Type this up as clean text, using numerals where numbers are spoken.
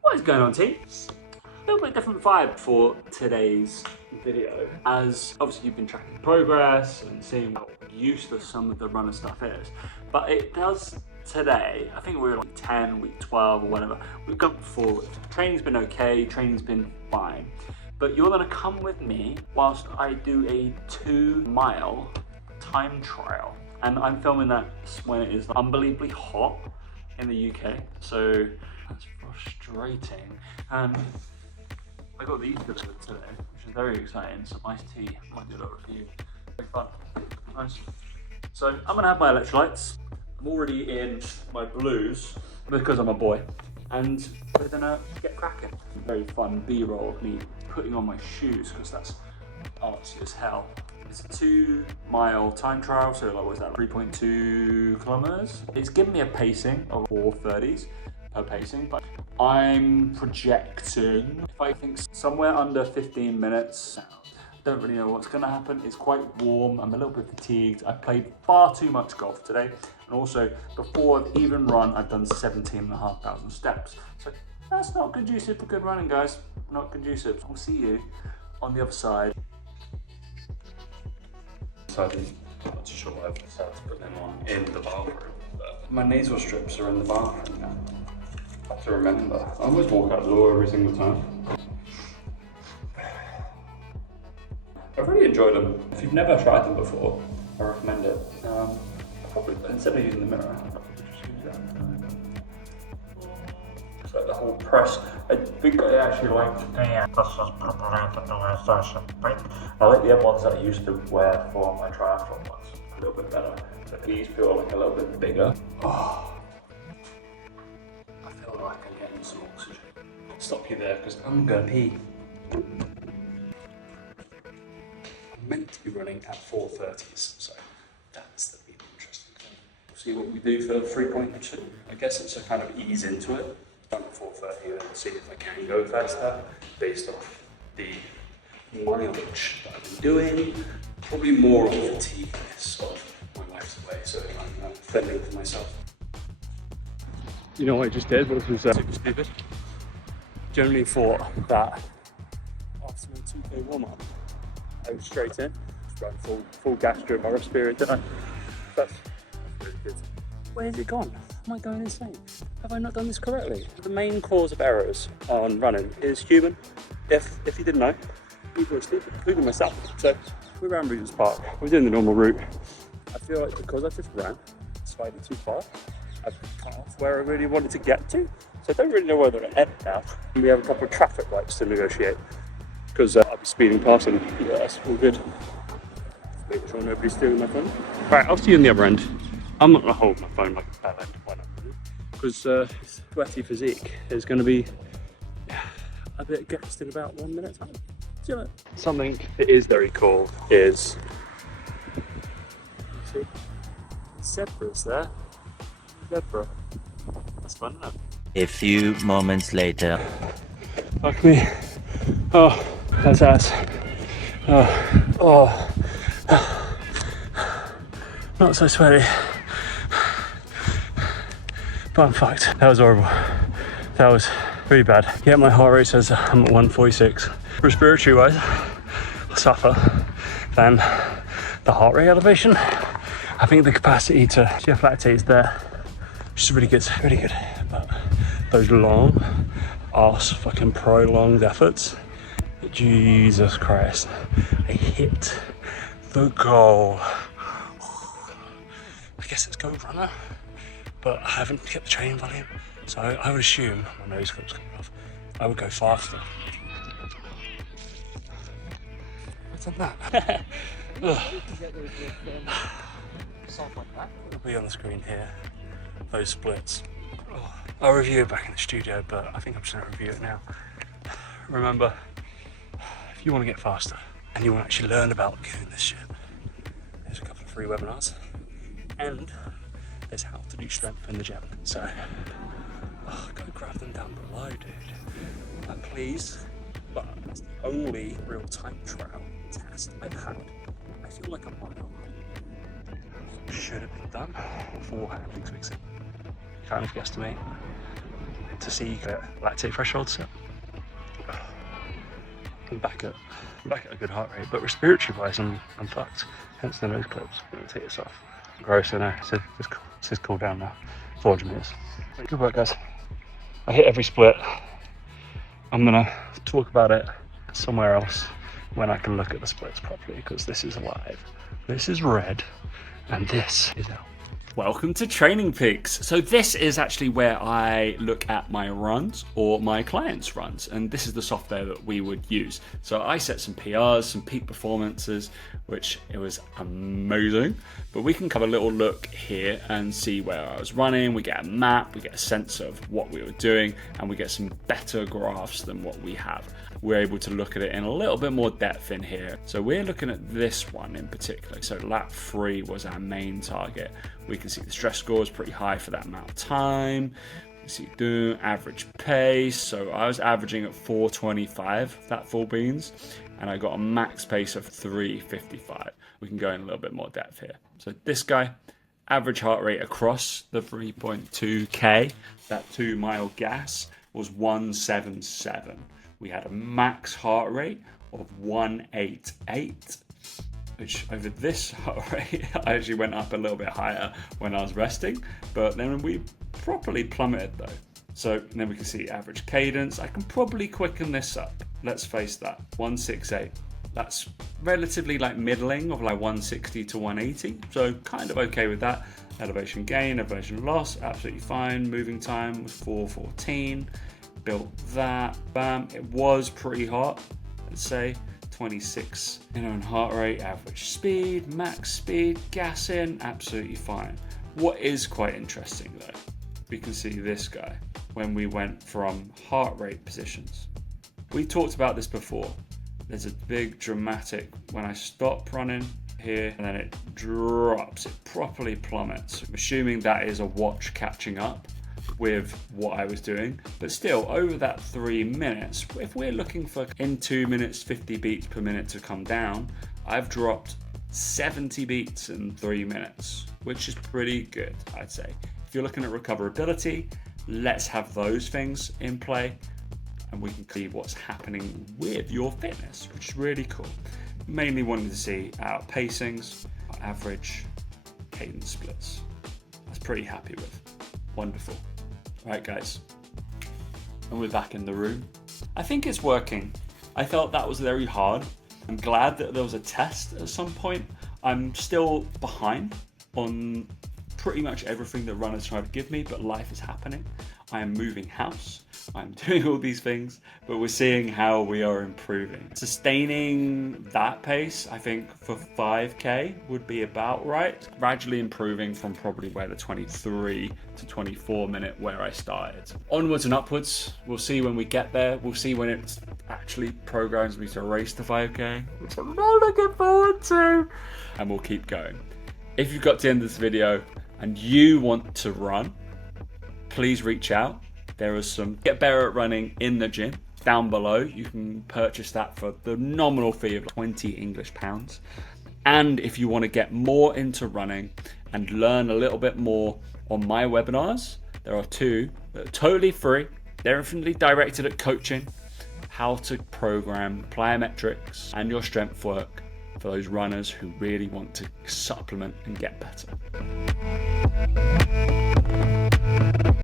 What is going on, team? A little bit different vibe for today's video, as obviously you've been tracking progress and seeing how useless some of the runner stuff is, but it does today. I think we were like 10, week 12 or whatever. We've gone forward. Training's been okay, training's been fine, but you're gonna come with me whilst I do a 2-mile time trial. And I'm filming that when it is unbelievably hot in the UK, so that's frustrating. And I got these delivered today, which is very exciting. Some iced tea, might do a little review. Very fun, nice. So I'm gonna have my electrolytes. I'm already in my blues because I'm a boy, and we're gonna get cracking. Very fun B-roll of me putting on my shoes because that's artsy as hell. It's a 2-mile time trial, so like, what is that, 3.2 kilometers? It's given me a pacing of 4:30s per pacing, but I'm projecting, if I think somewhere under 15 minutes. Don't really know what's gonna happen. It's quite warm, I'm a little bit fatigued. I played far too much golf today, and also before I've even run, I've done 17,500 steps. So that's not conducive for good running, guys. Not conducive. I'll see you on the other side. I'm not too sure what I've decided to put them on in the bathroom, but my nasal strips are in the bathroom now. I have to remember. I always walk out the door every single time. I've really enjoyed them. If you've never tried them before, I recommend it. Probably, instead of using the mirror, I'll probably just use that. It's like the whole press. I think I actually like I like the other ones that I used to wear for my triathlon ones a little bit better. So these feel like a little bit bigger. Oh, I feel like I'm getting some oxygen. I'll stop you there because I'm gonna pee. I'm meant to be running at 4:30s, so that's the really interesting thing. We'll see what we do for 3.2. I guess it's a kind of ease into it. Done at 4:30 and see if I can go faster based off the mileage that I've been doing. Probably more on fatigueness of my wife's away, so I'm fending for myself. You know what I just did, which was super stupid? Generally thought that after my 2K warm-up, I was straight in, just run full gas during my rest period, didn't I? That's really good. Where has it gone? Am I going insane? Have I not done this correctly? The main cause of errors on running is human. If you didn't know, people are stupid, including myself. So we're around Regent's Park. We're doing the normal route. I feel like because I just ran slightly too far, I've cut off where I really wanted to get to. So I don't really know where they're headed now. And we have a couple of traffic lights to negotiate because I'll be speeding past them. Yeah, that's all good. Make sure nobody's stealing my phone. Right, I'll see you on the other end. I'm not gonna hold my phone like a bell end when I'm running, because sweaty physique is gonna be a bit gassed in about 1 minute time. See you later. Something that is very cool is, see, zebras there. Zebra. That's fun, isn't it? A few moments later. Fuck me. Oh, that's ass. Oh. Not so sweaty. But I'm fucked. That was horrible. That was really bad. Yeah, my heart rate says I'm at 146. Respiratory wise, I suffer than the heart rate elevation. I think the capacity to GF lactate is there, which is really good, really good. But those long arse fucking prolonged efforts, Jesus Christ, I hit the goal. I guess it's go runner, but I haven't kept the training volume, so I would assume my nose clip's coming off. I would go faster. What's on that? It'll be on the screen here. Those splits. I'll review it back in the studio, but I think I'm just going to review it now. Remember, if you want to get faster and you want to actually learn about doing this shit, there's a couple of free webinars. And there's how to do strength in the gym. So, go grab them down below, dude. And please, but that's the only real time trial test I've had. I feel like a mile should have been done beforehand, 6 weeks in. Kind of guesstimate. to see lactate thresholds set. I'm back at a good heart rate, but respiratory wise, I'm fucked. Hence the nose clips. I'm gonna take this off. Gross, I know. This is cool down now. 400 meters. Good work, guys. I hit every split. I'm gonna talk about it somewhere else when I can look at the splits properly, because this is live, this is red, and this is out. Welcome to Training Peaks. So this is actually where I look at my runs or my clients' runs, and this is the software that we would use. So I set some PRs, some peak performances, which it was amazing, but we can have a little look here and see where I was running. We get a map, we get a sense of what we were doing, and we get some better graphs than what we have. We're able to look at it in a little bit more depth in here. So we're looking at this one in particular. So lap 3 was our main target. We can see the stress score is pretty high for that amount of time. You see average pace. So I was averaging at 425, that full beans, and I got a max pace of 355. We can go in a little bit more depth here. So this guy, average heart rate across the 3.2K, that 2 mile gas, was 177. We had a max heart rate of 188, which over this heart rate, I actually went up a little bit higher when I was resting, but then we properly plummeted though. So then we can see average cadence. I can probably quicken this up. Let's face that, 168. That's relatively like middling of like 160 to 180. So kind of okay with that. Elevation gain, elevation loss, absolutely fine. Moving time was 414. Built that, bam, it was pretty hot, let's say 26 in heart rate, average speed, max speed, gas in, absolutely fine. What is quite interesting though, we can see this guy when we went from heart rate positions. We talked about this before. There's a big dramatic when I stop running here and then it drops, it properly plummets. I'm assuming that is a watch catching up with what I was doing, but still over that 3 minutes, if we're looking for in 2 minutes 50 beats per minute to come down, I've dropped 70 beats in 3 minutes, which is pretty good, I'd say. If you're looking at recoverability, let's have those things in play and we can see what's happening with your fitness, which is really cool. Mainly wanted to see our pacings, our average cadence splits. I was pretty happy with. Wonderful. Right guys, and we're back in the room. I think it's working. I felt that was very hard. I'm glad that there was a test at some point. I'm still behind on pretty much everything that runners try to give me, but life is happening. I am moving house. I'm doing all these things, but we're seeing how we are improving. Sustaining that pace, I think for 5K would be about right. Gradually improving from probably where the 23 to 24 minute where I started. Onwards and upwards, we'll see when we get there. We'll see when it actually programs me to race the 5K, which I'm not looking forward to. And we'll keep going. If you've got to the end of this video and you want to run, please reach out. There is some Get Better at Running in the gym down below. You can purchase that for the nominal fee of 20 English pounds. And if you want to get more into running and learn a little bit more on my webinars, there are 2 that are totally free. They're infinitely directed at coaching, how to program plyometrics and your strength work for those runners who really want to supplement and get better.